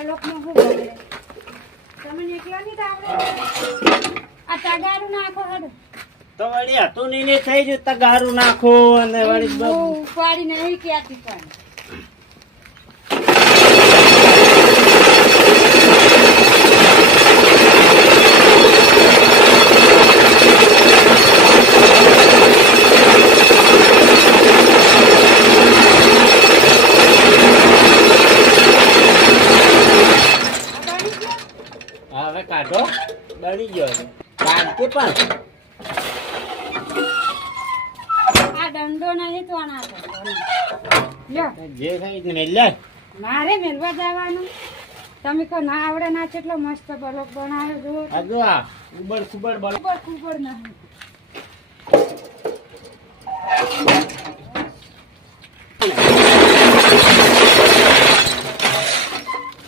બલોકમાં શું બગડે? તમે એકલા નહીં તો આપણે આ તગારું નાખો હડો. તો વળી હતું નહીં થઈ ગયું તગારું નાખો અને વળી બહુ ઉપાડી નહીં ક્યાંથી પણ. હવે કાઢો બળી ગયો છે. કાઢતે પણ આ દંડો નહીં તો આના દંડો નહીં. લ્યો જે ખાઈ મેલ્લે મારે મેલવા જવાનું. તમે કહો ના આવડે ના કેટલો મસ્ત બલોક બનાવ્યો જુઓ. આ જો આ ઉબડ ખુબડ બળ ખબર નહીં.